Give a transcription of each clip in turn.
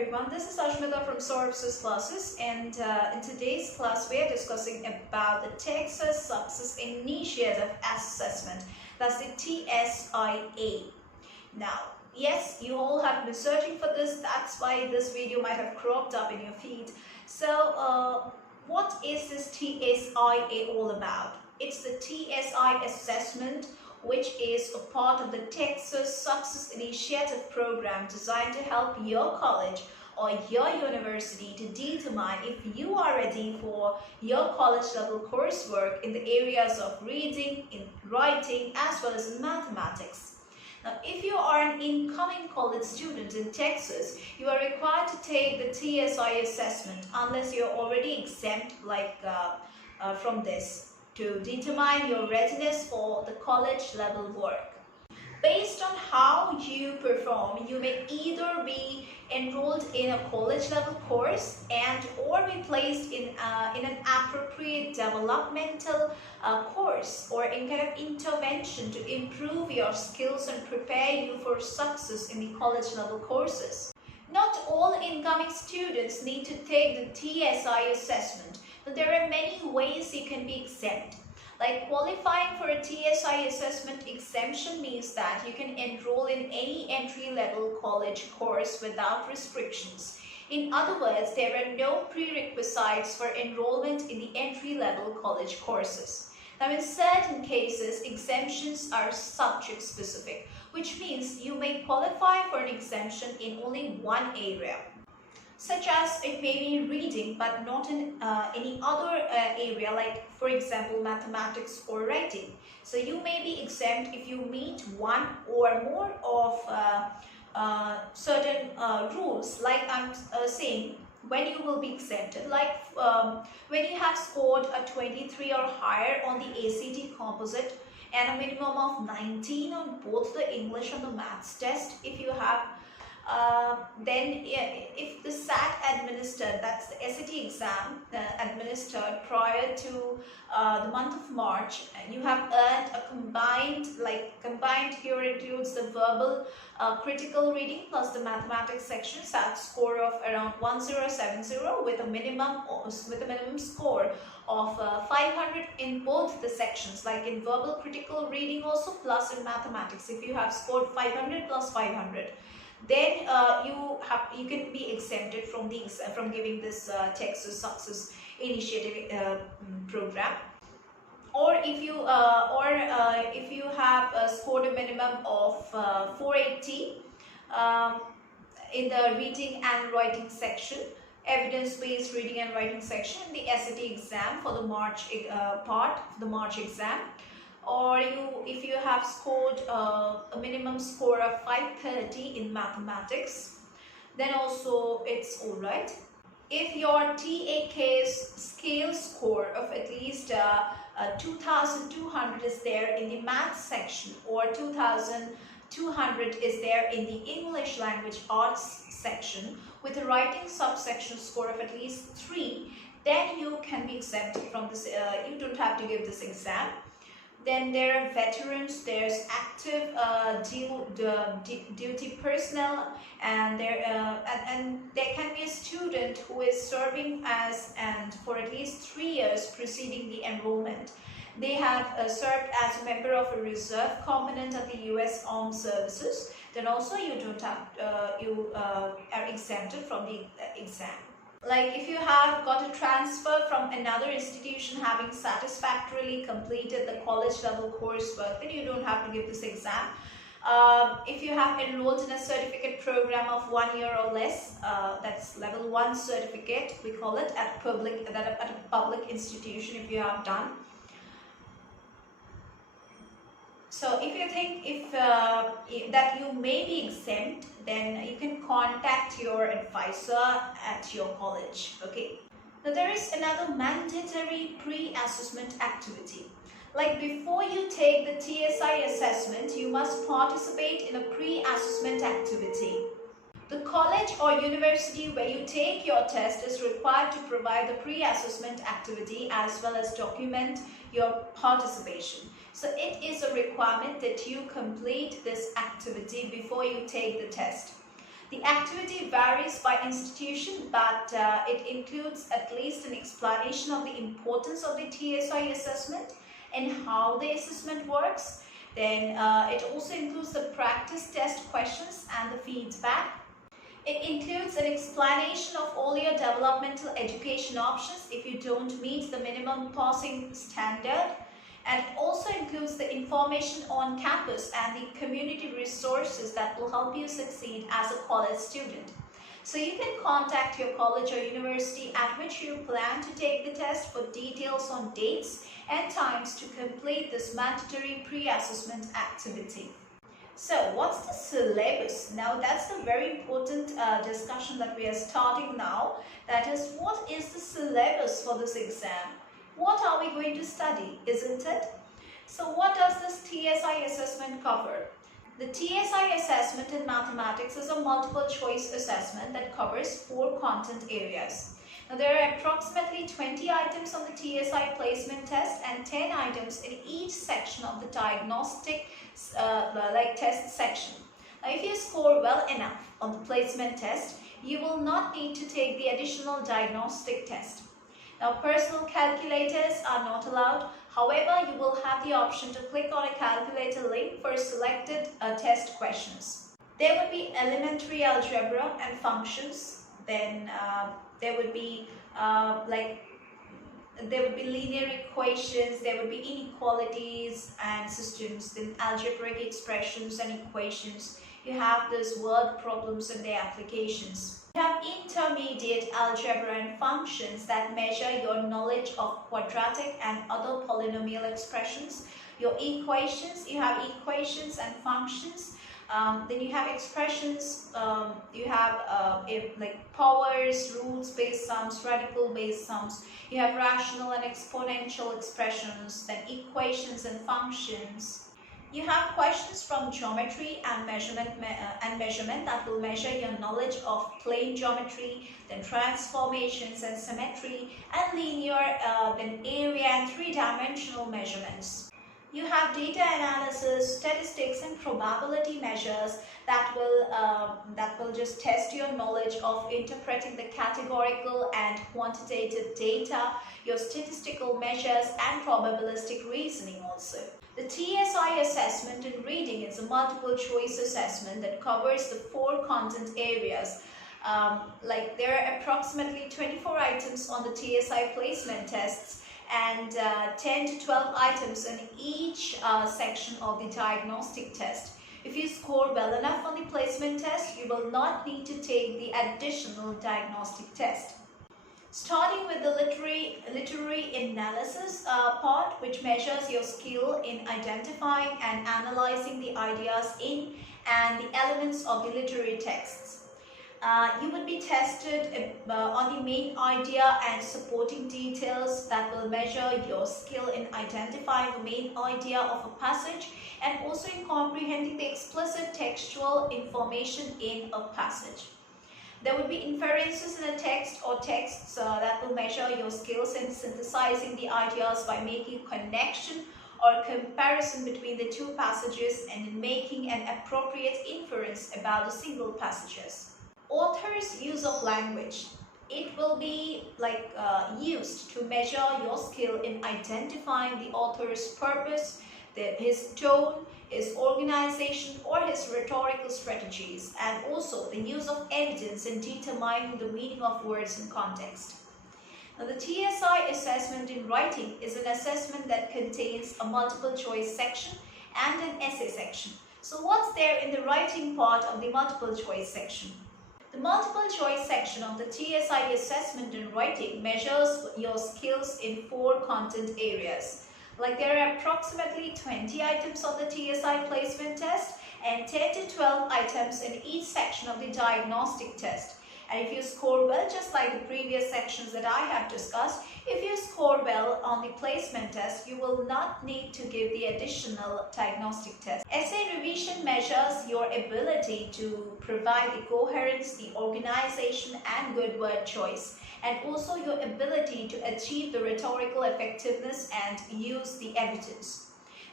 everyone, this is Ashmita from Syllabus classes, and in today's class we are discussing about the Texas Success Initiative Assessment, that's the TSIA. Now, yes, you all have been searching for this, that's why this video might have cropped up in your feed. So, what is this TSIA all about? It's the TSI Assessment, which is a part of the Texas Success Initiative program designed to help your college or your university to determine if you are ready for your college level coursework in the areas of reading, in writing, as well as in mathematics. Now, if you are an incoming college student in Texas, you are required to take the TSI assessment unless you're already exempt from this, to determine your readiness for the college level work. Based on how you perform, you may either be enrolled in a college level course and or be placed in an appropriate developmental course or in kind of intervention to improve your skills and prepare you for success in the college level courses. Not all incoming students need to take the TSI assessment. There are many ways you can be exempt. Like qualifying for a TSI assessment exemption means that you can enroll in any entry-level college course without restrictions. In other words, there are no prerequisites for enrollment in the entry-level college courses. Now, in certain cases, exemptions are subject-specific, which means you may qualify for an exemption in only one area, such as it may be in reading but not in any other area, like for example mathematics or writing. So you may be exempt if you meet one or more of certain rules, like I'm saying when you will be exempted, like when you have scored a 23 or higher on the ACT composite and a minimum of 19 on both the English and the maths test. If you have then if the SAT administered, that's the SAT exam administered prior to the month of March, and you have earned a combined here includes the verbal critical reading plus the mathematics section SAT score of around 1070 with a minimum score of 500 in both the sections, like in verbal critical reading also plus in mathematics. If you have scored 500 plus 500, then you can be exempted from giving this Texas Success Initiative program. Or if you have scored a minimum of 480 in the reading and writing section, evidence-based reading and writing section in the SAT exam for the March part of the March exam, or if you have scored a minimum score of 530 in mathematics, then also it's all right. If your TAK's scale score of at least 2200 is there in the math section, or 2200 is there in the English language arts section with a writing subsection score of at least 3, then you can be exempted from this. You don't have to give this exam. Then there are veterans, there's active duty personnel, and there can be a student who is serving for at least 3 years preceding the enrollment. They have served as a member of a reserve component of the U.S. Armed Services. Then also you don't have you are exempted from the exam. Like if you have got a transfer from another institution having satisfactorily completed the college level coursework, then you don't have to give this exam. If you have enrolled in a certificate program of 1 year or less, that's level 1 certificate, we call it, at a public institution if you have done. So if you think that you may be exempt, then you can contact your advisor at your college. Okay. Now there is another mandatory pre-assessment activity. Like before you take the TSI assessment, you must participate in a pre-assessment activity. The college or university where you take your test is required to provide the pre-assessment activity as well as document your participation. So it is a requirement that you complete this activity before you take the test. The activity varies by institution, but it includes at least an explanation of the importance of the TSI assessment and how the assessment works. Then it also includes the practice test questions and the feedback. It includes an explanation of all your developmental education options if you don't meet the minimum passing standard. And it also includes the information on campus and the community resources that will help you succeed as a college student. So you can contact your college or university at which you plan to take the test for details on dates and times to complete this mandatory pre-assessment activity. So what's the syllabus? Now that's the very important discussion that we are starting now. That is, what is the syllabus for this exam? What are we going to study, isn't it? So what does this TSI assessment cover? The TSI assessment in mathematics is a multiple choice assessment that covers 4 content areas. Now there are approximately 20 items on the TSI placement test and 10 items in each section of the diagnostic test section. Now if you score well enough on the placement test, you will not need to take the additional diagnostic test. Now personal calculators are not allowed. However, you will have the option to click on a calculator link for selected test questions. There would be elementary algebra and functions. Then there would be linear equations, there would be inequalities and systems, then algebraic expressions and equations. You have those word problems and their applications. You have intermediate algebra and functions that measure your knowledge of quadratic and other polynomial expressions. Your equations, you have equations and functions. Then you have expressions, you have powers, roots based sums, radical based sums. You have rational and exponential expressions, then equations and functions. You have questions from geometry and measurement that will measure your knowledge of plane geometry, then transformations and symmetry, and linear, then area and 3-dimensional measurements. You have data analysis, statistics, and probability measures that will just test your knowledge of interpreting the categorical and quantitative data, your statistical measures, and probabilistic reasoning also. The TSI assessment in reading is a multiple choice assessment that covers the 4 content areas. There are approximately 24 items on the TSI placement tests and 10 to 12 items in each section of the diagnostic test. If you score well enough on the placement test, you will not need to take the additional diagnostic test. Starting with the literary analysis part, which measures your skill in identifying and analyzing the ideas in and the elements of the literary texts. You would be tested on the main idea and supporting details that will measure your skill in identifying the main idea of a passage and also in comprehending the explicit textual information in a passage. There would be inferences in a text or texts that will measure your skills in synthesizing the ideas by making connection or comparison between the 2 passages and in making an appropriate inference about the single passages. Author's use of language. It will be used to measure your skill in identifying the author's purpose, his tone, his organization, or his rhetorical strategies, and also the use of evidence in determining the meaning of words in context. Now, the TSI assessment in writing is an assessment that contains a multiple choice section and an essay section. So what's there in the writing part of the multiple choice section? The multiple choice section of the TSI assessment in writing measures your skills in 4 content areas. There are approximately 20 items on the TSI placement test and 10 to 12 items in each section of the diagnostic test. And if you score well, just like the previous sections that I have discussed, if you score well on the placement test, you will not need to give the additional diagnostic test. Essay revision measures your ability to provide the coherence, the organization, and good word choice, and also your ability to achieve the rhetorical effectiveness and use the evidence.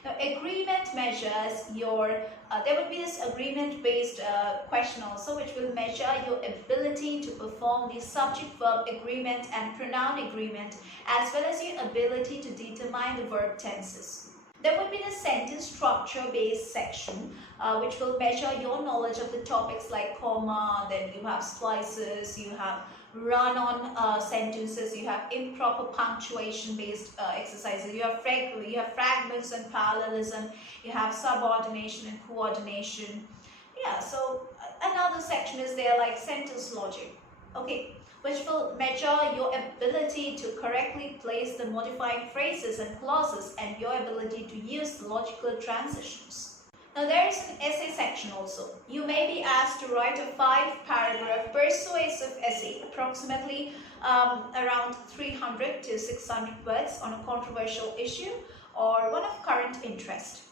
Now, agreement measures there would be this agreement-based question also, which will measure your ability to perform the subject-verb agreement and pronoun agreement, as well as your ability to determine the verb tenses. There would be the sentence structure-based section, which will measure your knowledge of the topics like comma, then you have splices, you have run-on sentences, you have improper punctuation-based exercises, you have fragments and parallelism, you have subordination and coordination. Yeah, so another section is there like sentence logic, okay, which will measure your ability to correctly place the modifying phrases and clauses and your ability to use the logical transitions. Now there is an essay section also. You may be asked to write a 5-paragraph persuasive essay, approximately around 300 to 600 words on a controversial issue or one of current interest.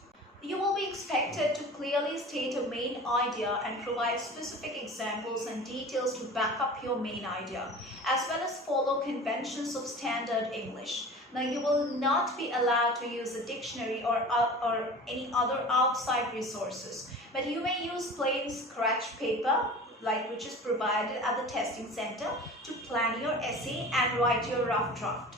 You will be expected to clearly state a main idea and provide specific examples and details to back up your main idea, as well as follow conventions of standard English. Now, you will not be allowed to use a dictionary or any other outside resources, but you may use plain scratch paper, which is provided at the testing center, to plan your essay and write your rough draft.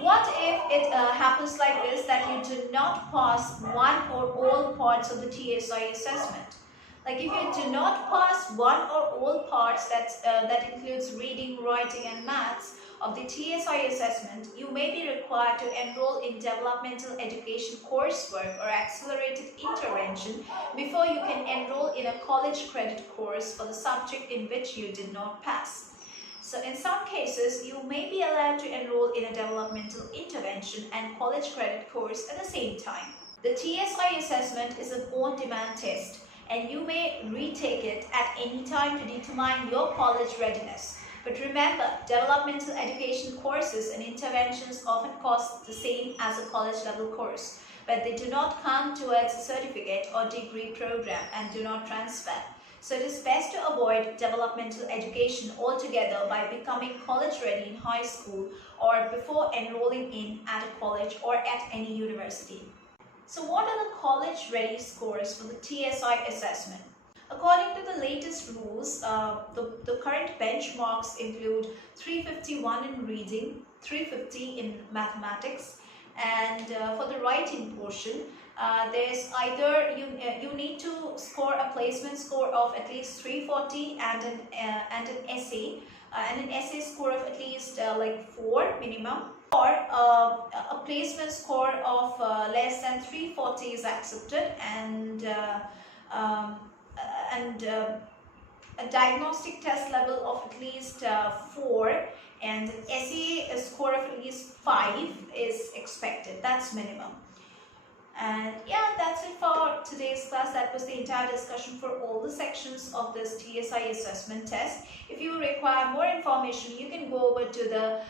What if it happens like this, that you do not pass one or all parts of the TSI assessment? Like if you do not pass one or all parts, that includes reading, writing and maths, of the TSI assessment, you may be required to enroll in developmental education coursework or accelerated intervention before you can enroll in a college credit course for the subject in which you did not pass. So in some cases, you may be allowed to enroll in a developmental intervention and college credit course at the same time. The TSI assessment is an on-demand test, and you may retake it at any time to determine your college readiness. But remember, developmental education courses and interventions often cost the same as a college level course, but they do not count towards a certificate or degree program and do not transfer. So it is best to avoid developmental education altogether by becoming college ready in high school or before enrolling in at a college or at any university. So what are the college ready scores for the TSI assessment? According to the latest rules, the current benchmarks include 351 in reading, 350 in mathematics, and for the writing portion, there's either you need to score a placement score of at least 340 and an essay score of at least 4 minimum, or a placement score of less than 340 is accepted, and a diagnostic test level of at least 4 and an essay score of at least 5 is expected. That's minimum. And yeah, that's it for today's class. That was the entire discussion for all the sections of this TSI assessment test. If you require more information, you can go over to the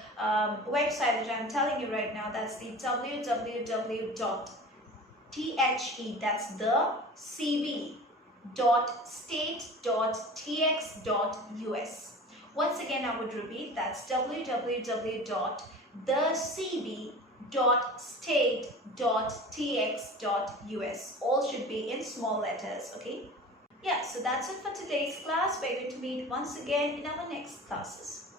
website which I'm telling you right now. That's the www.the, that's the cb.state.tx.us. Once again, I would repeat, that's www.thecb.state.tx.us. All should be in small letters, okay? Yeah, so that's it for today's class. We're going to meet once again in our next classes.